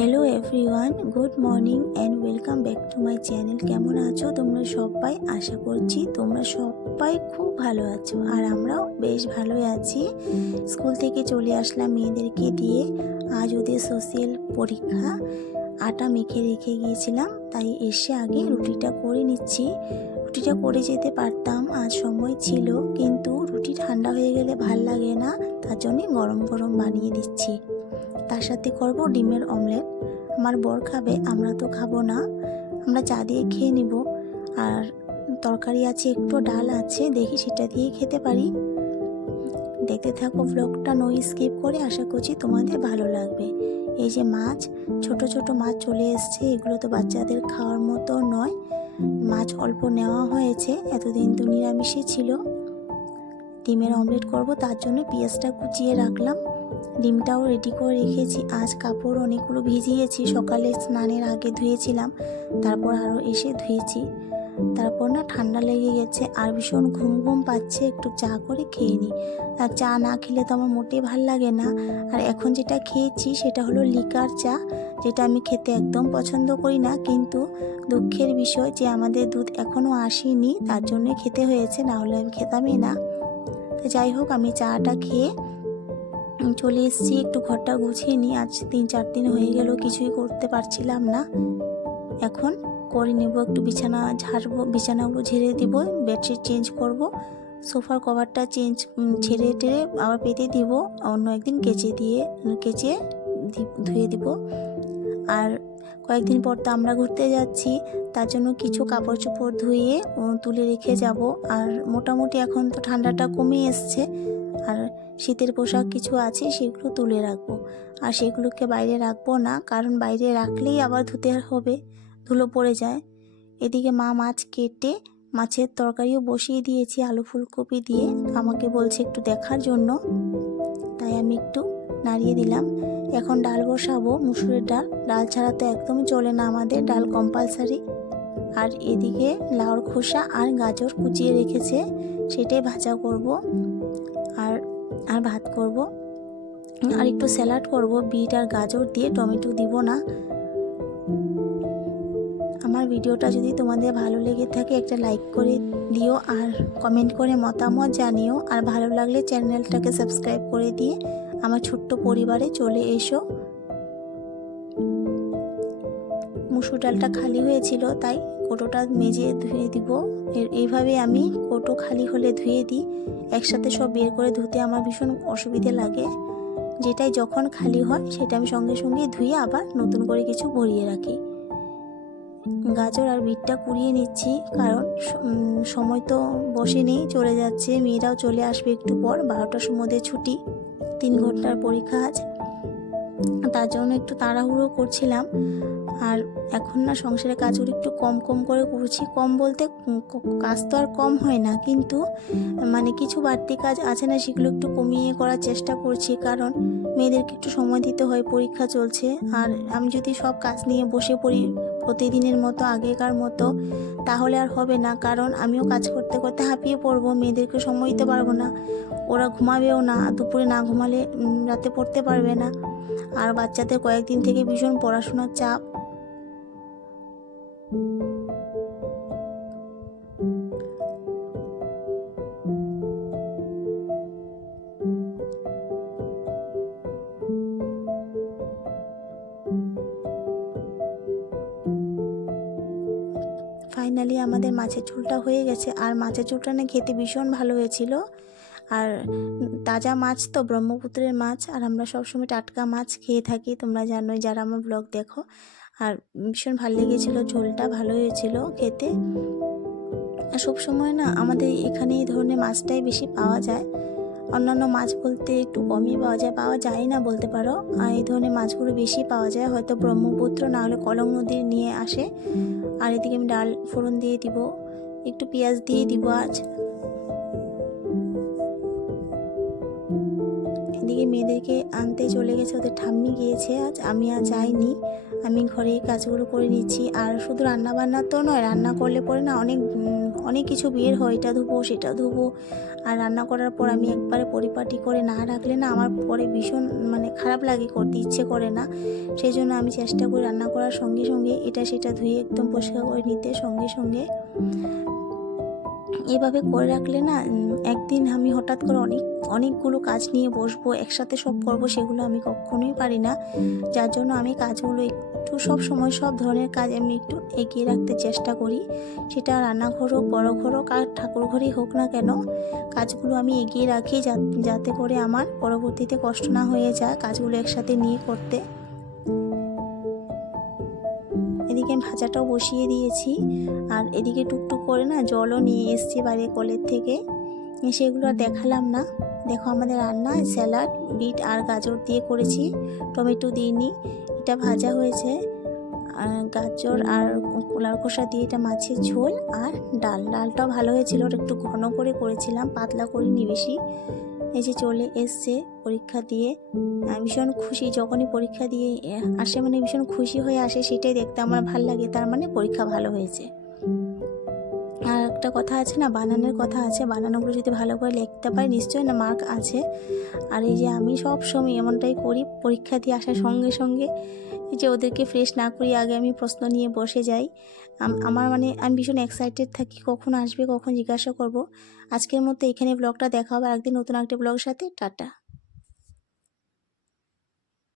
Hello everyone, good morning and welcome back to my channel. কেমন আছো তোমরা সবাই? আশা করছি তোমরা সবাই খুব ভালো আছো, আর আমরাও বেশ ভালোই আছি। স্কুল থেকে চলে আসলাম মেয়েদেরকে দিয়ে। আজ ওদের সোশ্যাল পরীক্ষা। আটা মেখে রেখে গিয়েছিলাম, তাই এসে আগে রুটিটা করে নিচ্ছি। রুটিটা করে যেতে পারতাম, আজ সময় ছিল, কিন্তু রুটি ঠান্ডা হয়ে গেলে ভাল লাগে না, তার জন্যে গরম গরম বানিয়ে দিচ্ছি। তার সাথে করব ডিমের অমলেট। আমার বর খাবে, আমরা তো খাবো না, আমরা চা দিয়ে খেয়ে নিব। আর তরকারি আছে, একটু ডাল আছে, দেখি সেটা দিয়ে খেতে পারি। দেখতে থাকো ব্লগটা, নো স্কিপ করে। আশা করছি তোমাদের ভালো লাগবে। এই যে মাছ, ছোট ছোট মাছ চলে এসছে। এগুলো তো বাচ্চাদের খাওয়ার মতো নয়, মাছ অল্প নেওয়া হয়েছে, এতদিন তো নিরামিষই ছিল। ডিমের অমলেট করব, তার জন্য পেঁয়াজটা কুচিয়ে রাখলাম, ডিমটাও রেডি করে রেখেছি। আজ কাপড় অনেকগুলো ভিজিয়েছি, সকালে স্নানের আগে ধুয়েছিলাম, তারপর আরও এসে ধুয়েছি। তারপর না ঠান্ডা লেগে গেছে আর ভীষণ ঘুম ঘুম পাচ্ছে, একটু চা করে খেয়ে নিই। আর চা না খেলে তো আমার মোটেই ভাল লাগে না। আর এখন যেটা খেয়েছি সেটা হলো লিকার চা, যেটা আমি খেতে একদম পছন্দ করি না, কিন্তু দুঃখের বিষয় যে আমাদের দুধ এখনও আসেনি, তার জন্য খেতে হয়েছে, না হলে আমি খেতামই না। তো যাই হোক, আমি চাটা খেয়ে চলে এসেছি, একটু ঘরটা গুছিয়ে নিই। আজ 3-4 দিন হয়ে গেল কিছুই করতে পারছিলাম না, এখন করে নেব। একটু বিছানা ঝাড়বো, বিছানাগুলো ঝেড়ে দিব, বেডশিট চেঞ্জ করব, সোফার কভারটা ঝেড়ে টেড়ে আবার পেতে দিব, অন্য একদিন কেচে ধুয়ে দিব। আর কয়েকদিন পর তো আমরা ঘুরতে যাচ্ছি, তার জন্য কিছু কাপড় চোপড় ধুয়ে তুলে রেখে যাব। আর মোটামুটি এখন তো ঠান্ডাটা কমে এসছে, আর শীতের পোশাক কিছু আছে, সেগুলো তুলে রাখবো। আর সেগুলোকে বাইরে রাখবো না, কারণ বাইরে রাখলেই আবার ধুতে হবে, ধুলো পড়ে যায়। এদিকে মা মাছ কেটে মাছের তরকারিও বসিয়ে দিয়েছি, আলু ফুলকপি দিয়ে। আমাকে বলছে একটু দেখার জন্য, তাই আমি একটু নাড়িয়ে দিলাম। এখন ডাল বসাবো, মুসুরের ডাল। ডাল ছাড়া তো একদমই চলে না আমাদের, ডাল কম্পালসারি। আর এদিকে লাউর খোসা আর গাজর কুচিয়ে রেখেছে, সেটাই ভাজা করব। আর আর ভাত করব, আর একটু স্যালাড করব বিট আর গাজর দিয়ে, টমেটো দিব না। আমার ভিডিওটা যদি তোমাদের ভালো লেগে থাকে একটা লাইক করে দিও, আর কমেন্ট করে মতামত জানিও। আর ভালো লাগলে চ্যানেলটাকে সাবস্ক্রাইব করে দিয়ে আমার ছোট্ট পরিবারে চলে এসো। মুসুর ডালটা খালি হয়েছিল, তাই কোটোটা মেজে ধুয়ে দিব। এইভাবে আমি কোটো খালি হলে ধুয়ে দিই, একসাথে সব বের করে ধুতে আমার ভীষণ অসুবিধে লাগে। যেটাই যখন খালি হয় সেটা আমি সঙ্গে সঙ্গে ধুয়ে আবার নতুন করে কিছু ভরিয়ে রাখি। গাজর আর বিটটা কুড়িয়ে নিচ্ছি, কারণ সময় তো বসে নেই, চলে যাচ্ছে। মেয়েরাও চলে আসবে একটু পর, 12টার মধ্যে ছুটি, 3 ঘন্টার পরীক্ষা আজ, তার জন্য একটু তাড়াহুড়ো করছিলাম। আর এখন না সংসারের কাজগুলো একটু কম কম করে করছি। কম বলতে কাজ তো আর কম হয় না, কিন্তু মানে কিছু বাড়তি কাজ আছে না, সেগুলো একটু কমিয়ে করার চেষ্টা করছি, কারণ মেয়েদেরকে একটু সময় দিতে হয়, পরীক্ষা চলছে। আর আমি যদি সব কাজ নিয়ে বসে পড়ি প্রতিদিনের মতো, আগেকার মতো, তাহলে আর হবে না, কারণ আমিও কাজ করতে করতে হাঁপিয়ে পড়বো, মেয়েদেরকে সময় দিতে পারবো না, ওরা ঘুমাবেও না, দুপুরে না ঘুমালে রাতে পড়তে পারবে না। আর বাচ্চাদের কয়েকদিন থেকে ভীষণ পড়াশোনার চাপ। ফাইনালি আমাদের মাছের ঝোলটা হয়ে গেছে, আর মাছের ঝোলটা না খেতে ভীষণ ভালো হয়েছিল। আর তাজা মাছ তো, ব্রহ্মপুত্রের মাছ, আর আমরা সবসময় টাটকা মাছ খেয়ে থাকি, তোমরা জানোই যারা আমার ব্লগ দেখো। আর ভীষণ ভালো লেগেছিলো, ঝোলটা ভালো হয়েছিল খেতে। আর সবসময় না আমাদের এখানে এই ধরনের মাছটাই বেশি পাওয়া যায়, অন্যান্য মাছ বলতে একটু কমই পাওয়া যায় না বলতে পারো। আর এই ধরনের মাছগুলো বেশি পাওয়া যায়, হয়তো ব্রহ্মপুত্র না হলে কলং নদীর নিয়ে আসে। আর এদিকে আমি ডাল ফোড়ন দিয়ে দিব, একটু পেঁয়াজ দিয়ে দিব আজ। এদিকে মেয়েদেরকে আনতে চলে গেছে, ওদের ঠাম্মি গিয়েছে আজ, আমি আর যাইনি, আমি ঘরে কাজগুলো করে নিচ্ছি। আর শুধু রান্না বান্না তো নয়, রান্না করলে পরে না অনেক অনেক কিছু বের হয়, এটা ধুবো সেটা ধুবো। আর রান্না করার পর আমি একবারে পরিপাটি করে না রাখলে না আমার পরে ভীষণ মানে খারাপ লাগে, করতে ইচ্ছে করে না। সেই জন্য আমি চেষ্টা করি রান্না করার সঙ্গে সঙ্গে এটা সেটা ধুয়ে একদম পরিষ্কার করে নিতে সঙ্গে সঙ্গে। এভাবে করে রাখলে না একদিন আমি হঠাৎ করে অনেকগুলো কাজ নিয়ে বসবো, একসাথে সব করব, সেগুলো আমি কখনোই পারি না। যার জন্য আমি কাজগুলো একটু সব সময় সব ধরনের কাজ আমি একটু এগিয়ে রাখতে চেষ্টা করি। সেটা রান্নাঘর হোক, বড় ঘর হোক, আর ঠাকুর ঘরই হোক না কেন, কাজগুলো আমি এগিয়ে রাখি যাতে করে আমার পরবর্তীতে কষ্ট না হয়ে যায় কাজগুলো একসাথে নিয়ে করতে। এদিকে আমি ভাজাটাও বসিয়ে দিয়েছি, আর এদিকে টুকটুক করে না জলও নিয়ে এসেছি বাইরে কলের থেকে, সেগুলো আর দেখালাম না। দেখো আমাদের রান্না স্যালাড বিট আর গাজর দিয়ে করেছি, টমেটো দিইনি। এটা ভাজা হয়েছে, আর গাজর আর কলার খোসা দিয়ে এটা মাছের ঝোল, আর ডালটাও ভালো হয়েছিল, ওটা একটু ঘন করে করেছিলাম, পাতলা করিনি বেশি। এই যে চলে এসছে পরীক্ষা দিয়ে, ভীষণ খুশি, যখনই পরীক্ষা দিয়ে আসে মানে ভীষণ খুশি হয়ে আসে, সেটাই দেখতে আমার ভালো লাগে, তার মানে পরীক্ষা ভালো হয়েছে। আর একটা কথা আছে না, বানানোর কথা আছে, বানানোগুলো যদি ভালো করে লিখতে পারি নিশ্চয়ই না মার্ক আছে। আর এই যে আমি সব সময় এমনটাই করি, পরীক্ষা দিয়ে আসার সঙ্গে সঙ্গে এই যে ওদেরকে ফ্রেশ না করি আগে আমি প্রশ্ন নিয়ে বসে যাই। আমার মানে আমি ভীষণ এক্সাইটেড থাকি কখন আসবে, কখন জিজ্ঞাসা করব। আজকের মতো এখানে ব্লগটা দেখা হবে, একদিন নতুন একটা ব্লগের সাথে। টাটা।